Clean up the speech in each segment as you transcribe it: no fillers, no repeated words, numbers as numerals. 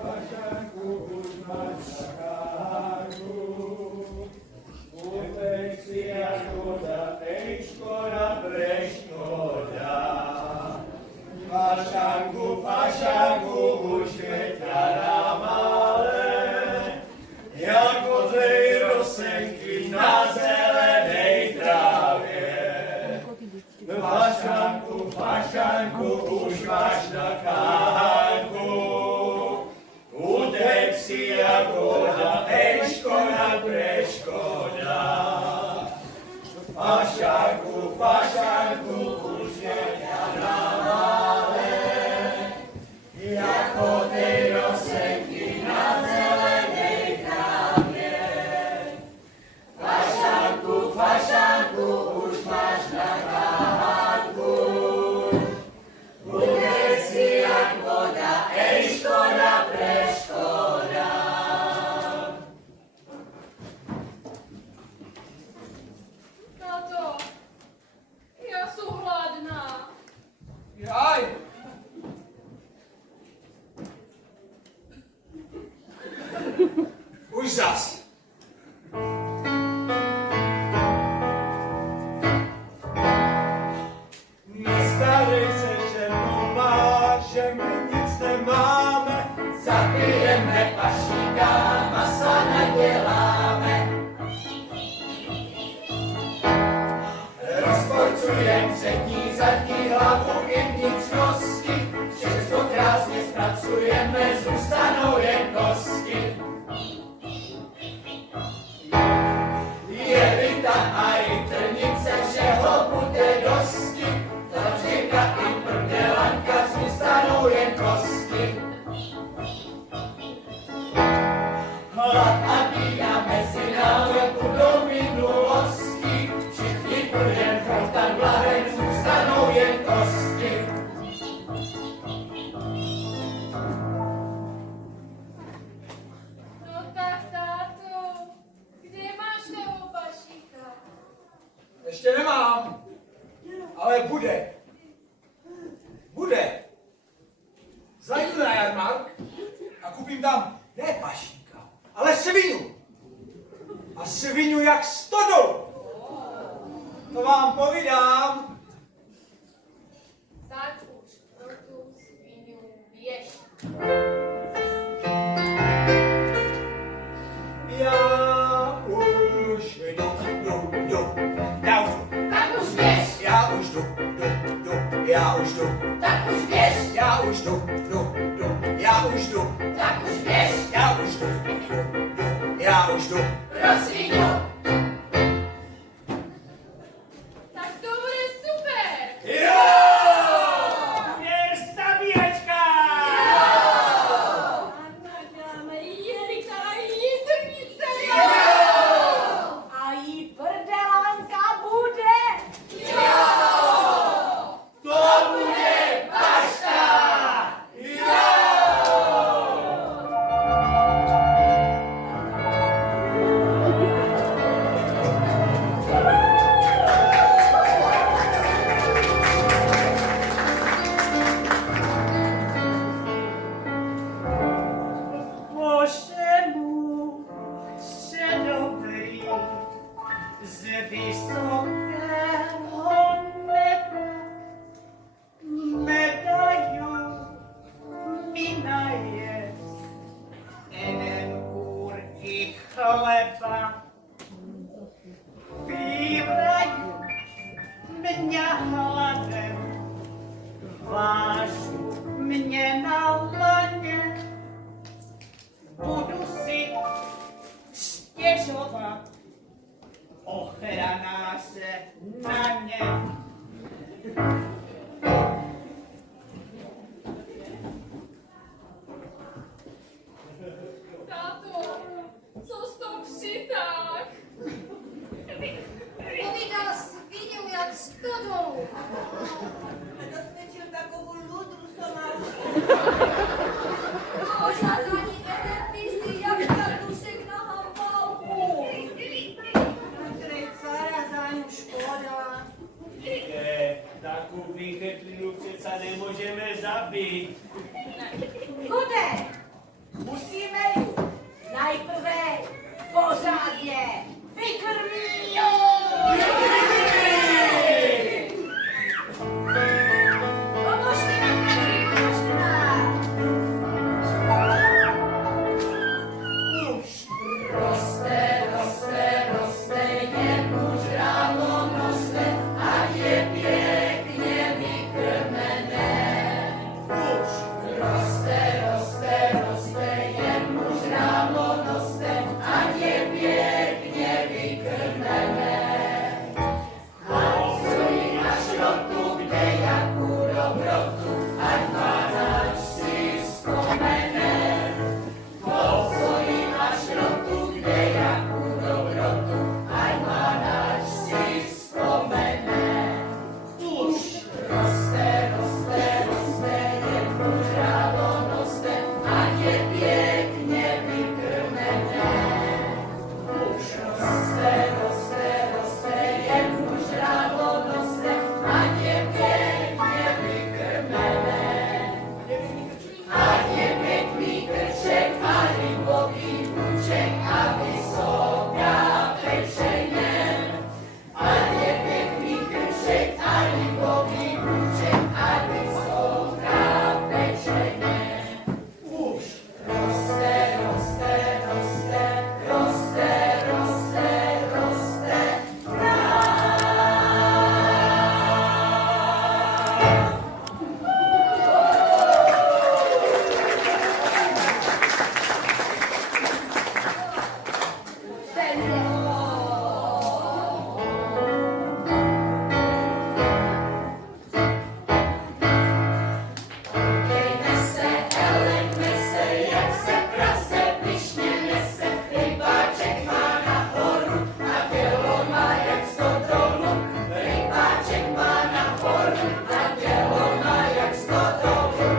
pašanku, už máš na kárku. Utek si jako za škoda, preškoda. Pašanku, už veťara malé, jako tej rosenky na zelenej trávě. Pašanku, už máš na kánku, utek si jako za škoda, preškoda. Pašanku, už veťara malé, jako tej rosenky na zelenej trávě. Pašanku, už máš na kánku, utek si jak voda, škoda, preškoda. Tato, ja sú hladná. Jaj! Už zas. Nestarej se, že máš, že my nic nemáme. Zabijeme pašíka, masa naděláme. Rozporcujem přední, zadní hlavu i vnitřnosti. Všechno krásně zpracujeme, zůstanou jen kosti. Je vita a i trnice, všeho bude dosti. Tlačíka i prdělanka, zůstanou jen kosti. Hlad a bída mezi námi budou minulosti. Všichni prden, chortan, blahem, zůstanou jen kosti. No tak, táto, kde máš toho pašíka? Ještě nemám, ale bude. Bude. Zajdu na jarmark a koupím tam ne pašíka, ale svinu. A svinu jak stodolu. To vám povídám. Tak už pro tú svinu vieš. Já už jdu. Já už jdu. Tak už vieš. Já už jdu. Já už jdu. Tak už vieš. Já už jdu. Já už jdu. Tak už vieš. Já už jdu. Já už jdu. Pro svinu. Tak to bude super. Jo! Je zabíjačka! A nadáme jelika a jizdrnice. A jí prdelanka bude. To bude pašta! Jo! Bože můj, dobrý, z vysokého neba nedajú mi najesť jeden kúr i chleba. Pýrajú mňa hladem, vážu mne na lane. Budu si stěžovat, ochrana se na ně. Táto, co z toho přiták? Povídal svinu jak stodolu. A dosvědčil takovou ludru somálskou. Požádaní NPC jak kartušek na hambálku. Której cara za nią szkoda. Takových chytlínů přece nemůžeme zabít. Bude. Musíme ju najprve pořádně vykrmit. Pomožte nám, Katry, pomožte nám. Už roste, jemu žrádlo noste a je pěkně vykrmené. Už roste, jemu žrádlo noste a je pěkně vykrmené. A stojí na šrotu, kde jakou dobrotu, ať manač si vzpomene. Stojí na šrotu, kde jakou dobrotu, ať manač si vzpomene. Už roste, jemu žrádlo noste a je pěkně vykrmené. Už roste, jemu žrádlo noste a je pěkně vykrmené. A je pěkný krček a rybový buček a vysoká pečeně. A je pěkný krček a rybový buček a vysoká pečeně. Už roste, Koukejme se, eleňme se, jak se prase pyšně nese. Rybáček má nahoru a tělo má jak 100 dolů. Rybáček má nahoru a tělo má jak 100 dolů.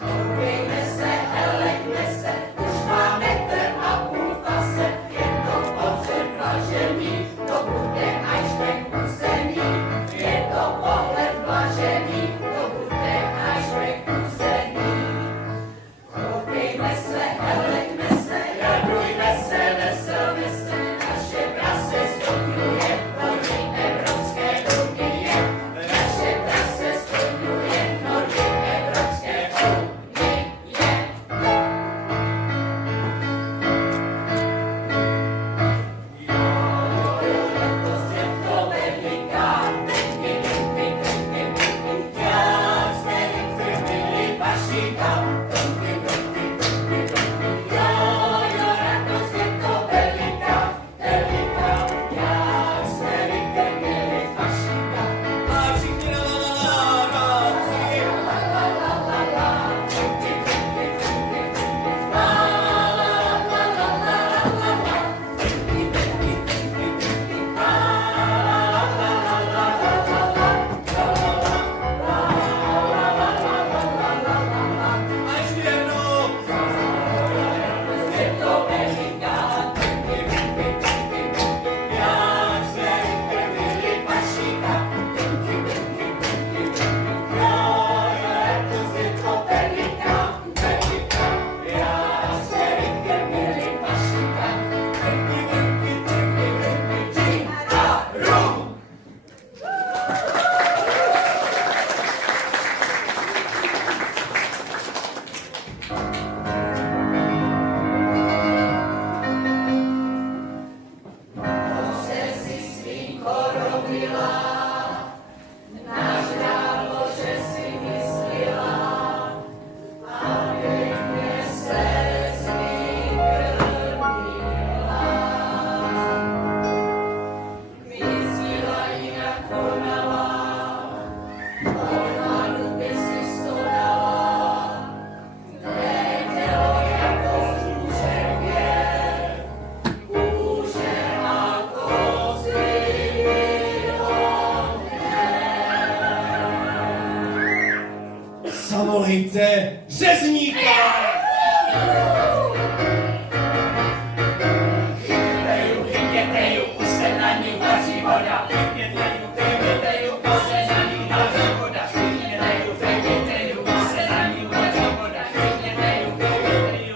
Koukejme se, eleňme se, už má 1,5 metru v pase. Je to pohled blažený, to bude až vekusený. Je to pohled blažený, to bude až vekusený. Koukejme se, eleňme se, radujme se, veselme se. Naše prase splňuje normy Evropské unie. Naše prase splňuje normy Evropské unie. Letos je to velikán, jak jsme vykrmili Vašíka. Letos je to velikán, jak jsme vykrmili Vašíka. A všichni la la la. Že si svínko robila, na žrádlo, že si myslela, a pěkně se vykrmila. Myslila jinak konala, ona by si stonala, nedělo jako zůžek je. Kůže a kozy Zavolejte řezníka! Chytěte ju, už se na ní vaří voda. Chytěte ju, už se na ní vaří voda. Chytěte ju, už se na ní vaří voda. Chytěte ju,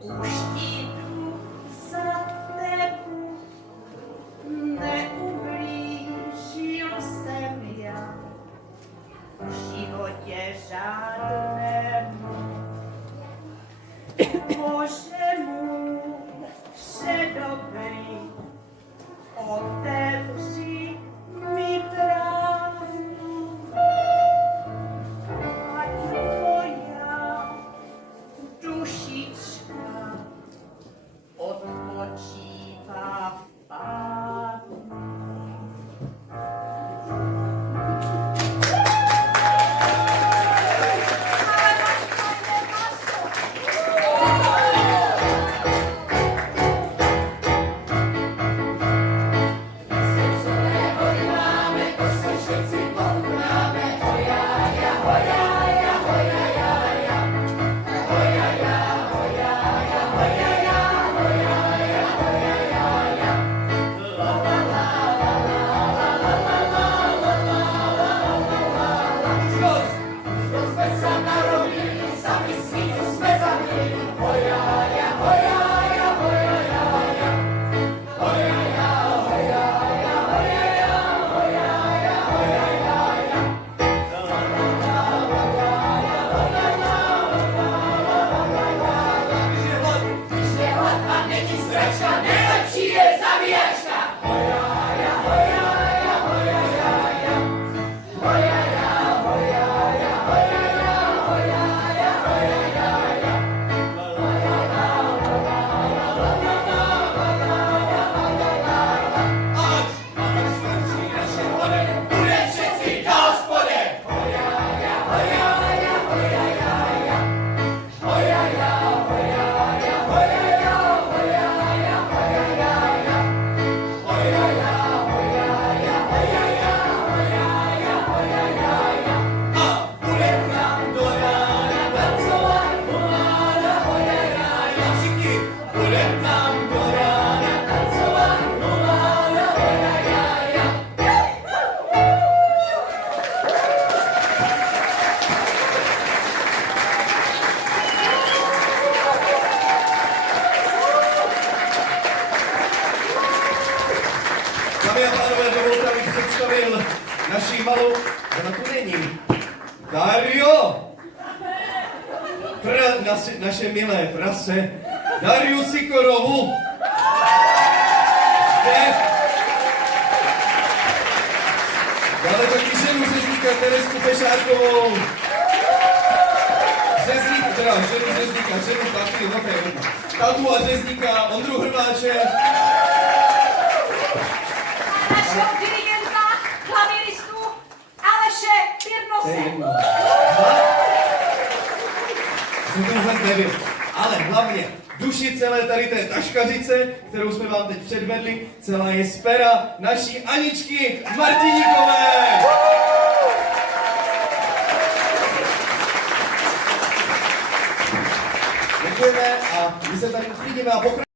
už jdu za tebou, neublížil jsem já v životě žádnému. Bože můj, předobrý, otevři mi bránu, ať tvoja dušička odpočívá v pánu. Dámy a pánové, dovolte, abych představil naši malou, ona tu není, Dario! Naše milé prase, Dariu Sikorovu. Zde. Dále taky ženu řezníka Teresku Pešárkovou. Ženu taky, no to je jedno. Tatu a řezníka Ondru Hrváče. Našeho dirigenta, klaviristu Aleše To je Pirnose. jedno. Jsem to vůbec nevím. Ale hlavně duši celé tady té taškařice, kterou jsme vám teď předvedli, celá je z pera naší Aničky Martiníkové. Děkujeme a my se tady uklidíme a pokračujeme.